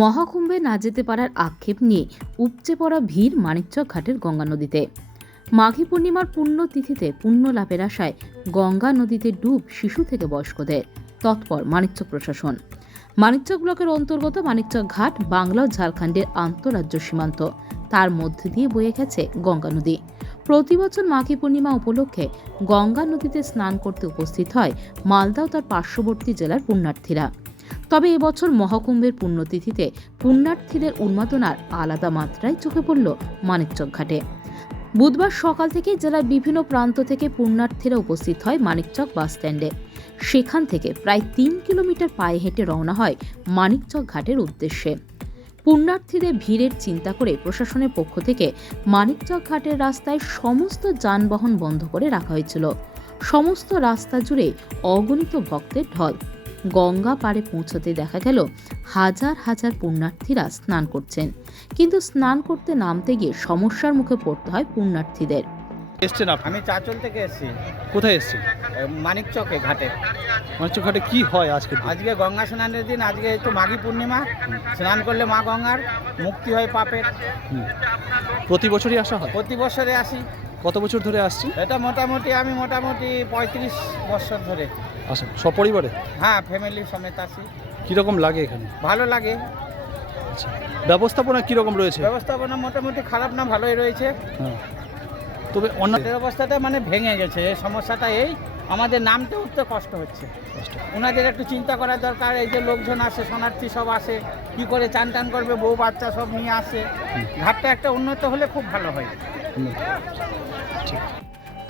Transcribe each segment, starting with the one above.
মহাকুম্ভে না যেতে পারার আক্ষেপ নিয়ে উপচে পড়া ভিড় মানিকচক ঘাটের গঙ্গা নদীতে। মাঘী পূর্ণিমার পুণ্যতিথিতে পুণ্য লাভের আশায় গঙ্গা নদীতে ডুব শিশু থেকে বয়স্কদের। তৎপর মানিকচক প্রশাসন। মানিকচক ব্লকের অন্তর্গত মানিকচক ঘাট বাংলা ও ঝাড়খণ্ডের আন্তঃরাজ্য সীমান্ত, তার মধ্যে দিয়ে বয়ে গেছে গঙ্গা নদী। প্রতি বছর মাঘী পূর্ণিমা উপলক্ষে গঙ্গা নদীতে স্নান করতে উপস্থিত হয় মালদা ও তার পার্শ্ববর্তী জেলার পুণ্যার্থীরা। তবে এবছর মহাকুম্ভের পুণ্যতিথিতে পুণ্যার্থীদের উন্মাদনার আলাদা মাত্রায় চোখে পড়ল মানিকচক ঘাটে। বুধবার সকাল থেকে জেলার বিভিন্ন প্রান্ত থেকে পুণ্যার্থীরা উপস্থিত হয় মানিকচক বাস স্ট্যান্ডে। সেখান থেকে প্রায় 3 কিলোমিটার পায়ে হেঁটে রওনা হয় মানিকচক ঘাটের উদ্দেশ্যে। পুণ্যার্থীদের ভিড়ের চিন্তা করে প্রশাসনের পক্ষ থেকে মানিকচক ঘাটের রাস্তায় সমস্ত যানবাহন বন্ধ করে রাখা হয়েছিল। সমস্ত রাস্তা জুড়ে অগণিত ভক্তের ঢল। গঙ্গা পাড়ে পৌঁছতে দেখা গেল হাজার হাজার পুণ্যার্থীরা স্নান করছেন, কিন্তু স্নান করতে নামতে গিয়ে সমস্যার মুখে পড়তে হয় পুণ্যার্থীদের। এসছেন আপনি? আমি চাচল থেকে এসেছি। কোথায় এসছেন? মানিকচকে ঘাটে। মানিকচক ঘাটে কি হয় আজকে? আজকে গঙ্গা স্নানের দিন। আজকে তো মাঘী পূর্ণিমা। স্নান করলে মা গঙ্গার মুক্তি হয় পাপের। প্রতি বছরই আসা হয়? প্রতি বছরে আসি। কত বছর ধরে আসছি? এটা আমি মোটামুটি 35 বছর ধরে আসেন সপরিবারে? হ্যাঁ, ফ্যামিলি সমেত আসি। কীরকম লাগে এখানে? ভালো লাগে। আচ্ছা, ব্যবস্থাপনা কীরকম রয়েছে? ব্যবস্থাপনা মোটামুটি খারাপ না, ভালোই রয়েছে। হ্যাঁ, তবে অন্য অবস্থাটা মানে ভেঙে গেছে। এই সমস্যাটা এই আমাদের নামতে উঠতে কষ্ট হচ্ছে। ওনাদের একটু চিন্তা করা দরকার। এই যে লোকজন আসে, শরণার্থী সব আসে, কি করে চান টান করবে, বউ বাচ্চা সব নিয়ে আসে। ঘাটটা একটা উন্নত হলে খুব ভালো হয়।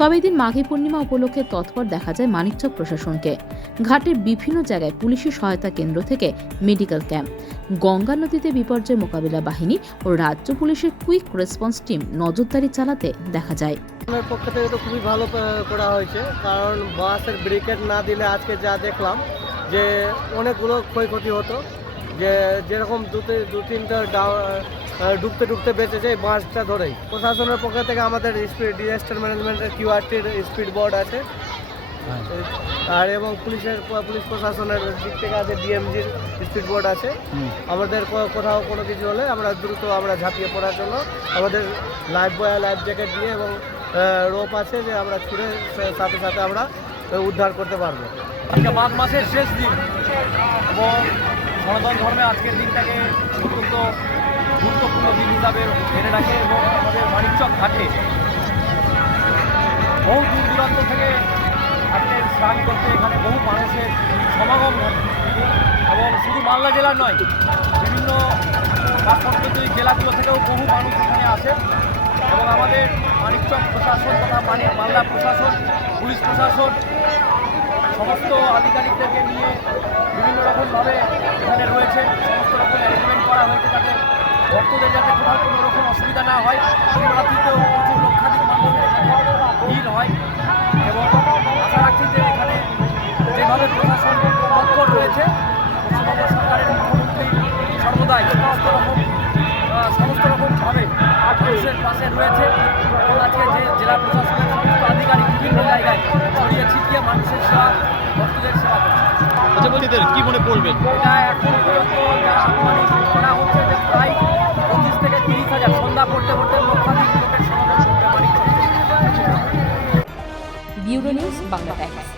তবে এদিন মাঘী পূর্ণিমা উপলক্ষে তৎপর দেখা যায় মানিকচক প্রশাসনকে। ঘাটের বিভিন্ন জায়গায় পুলিশি সহায়তা কেন্দ্র থেকে মেডিকেল ক্যাম্প, গঙ্গা নদীতে বিপর্যয় মোকাবিলা বাহিনী ও রাজ্য পুলিশের কুইক রেসপন্স টিম নজরদারি চালাতে দেখা যায়। আমার পক্ষ থেকে তো খুবই ভালো করা হয়েছে, কারণ বাসের ব্রেকেট না দিলে আজকে যা দেখলাম যে অনেকগুলো ক্ষয়ক্ষতি হতো। যেরকম দু তিনটা ডুবতে বেঁচেছে এই বাসটা ধরেই। প্রশাসনের পক্ষ থেকে আমাদের ডিজাস্টার ম্যানেজমেন্টের কিউআরটির স্পিড বোর্ড আছে, আর এবং পুলিশ প্রশাসনের দিক থেকে আছে ডিএমজির স্পিড বোর্ড আছে। আমাদের কোথাও কোনো কিছু হলে আমরা দ্রুত ঝাঁপিয়ে পড়ার জন্য আমাদের লাইফ বয় লাইফ জ্যাকেট দিয়ে এবং রোপ আছে, যে আমরা ছুঁড়ে সাথে সাথে আমরা উদ্ধার করতে পারবো। আজকে মাঘ মাসের শেষ দিন এবং সনাতন ধর্মে আজকের দিনটাকে অত্যন্ত গুরুত্বপূর্ণ দিন হিসাবে মেনে রাখে এবং আমাদের মানিকচক ঘাটে বহু দূর দূরান্ত থেকে আজকে স্নান করতে এখানে বহু মানুষের সমাগম ঘটে। এবং শুধু মালদা জেলার নয়, বিভিন্ন পার্শ্ববর্তী জেলাগুলো থেকেও বহু মানুষ এখানে আসে এবং আমাদের মানিকচক প্রশাসন তথা মালদা প্রশাসন, পুলিশ প্রশাসন সমস্ত আধিকারিকদেরকে নিয়ে বিভিন্ন রকমভাবে এখানে রয়েছে। সমস্ত রকম অ্যারেঞ্জমেন্ট করা হয়েছে যাতে ভক্তদের যাতে কোথাও কোনো রকম অসুবিধা না হয়। শিবরাত্রিতেও প্রচুর লক্ষাধিক মানুষের এখানে ভিড় হয় এবং আশা রাখছি যে এখানে যেভাবে প্রশাসন তৎপর রয়েছে, পশ্চিমবঙ্গ সরকারের মুখ্যমন্ত্রী সর্বদাই সমস্ত রকমভাবে মানুষের পাশে রয়েছে এবং আজকে যে জেলা প্রশাসনের সমস্ত আধিকারিক বিভিন্ন জায়গায় ছড়িয়ে ছিটিয়ে মানুষের সেবা, ভক্তদের সেবা করছে। আচ্ছা, বলছি কি মনে পড়বেন? এটা এখন পর্যন্ত যা আনুমানিক করা হচ্ছে যে প্রায় 25 থেকে 30 হাজার সন্ধ্যা পড়তে লক্ষাধিক লোকের সমাগম করতে পারি। Bureau news Bangla Times.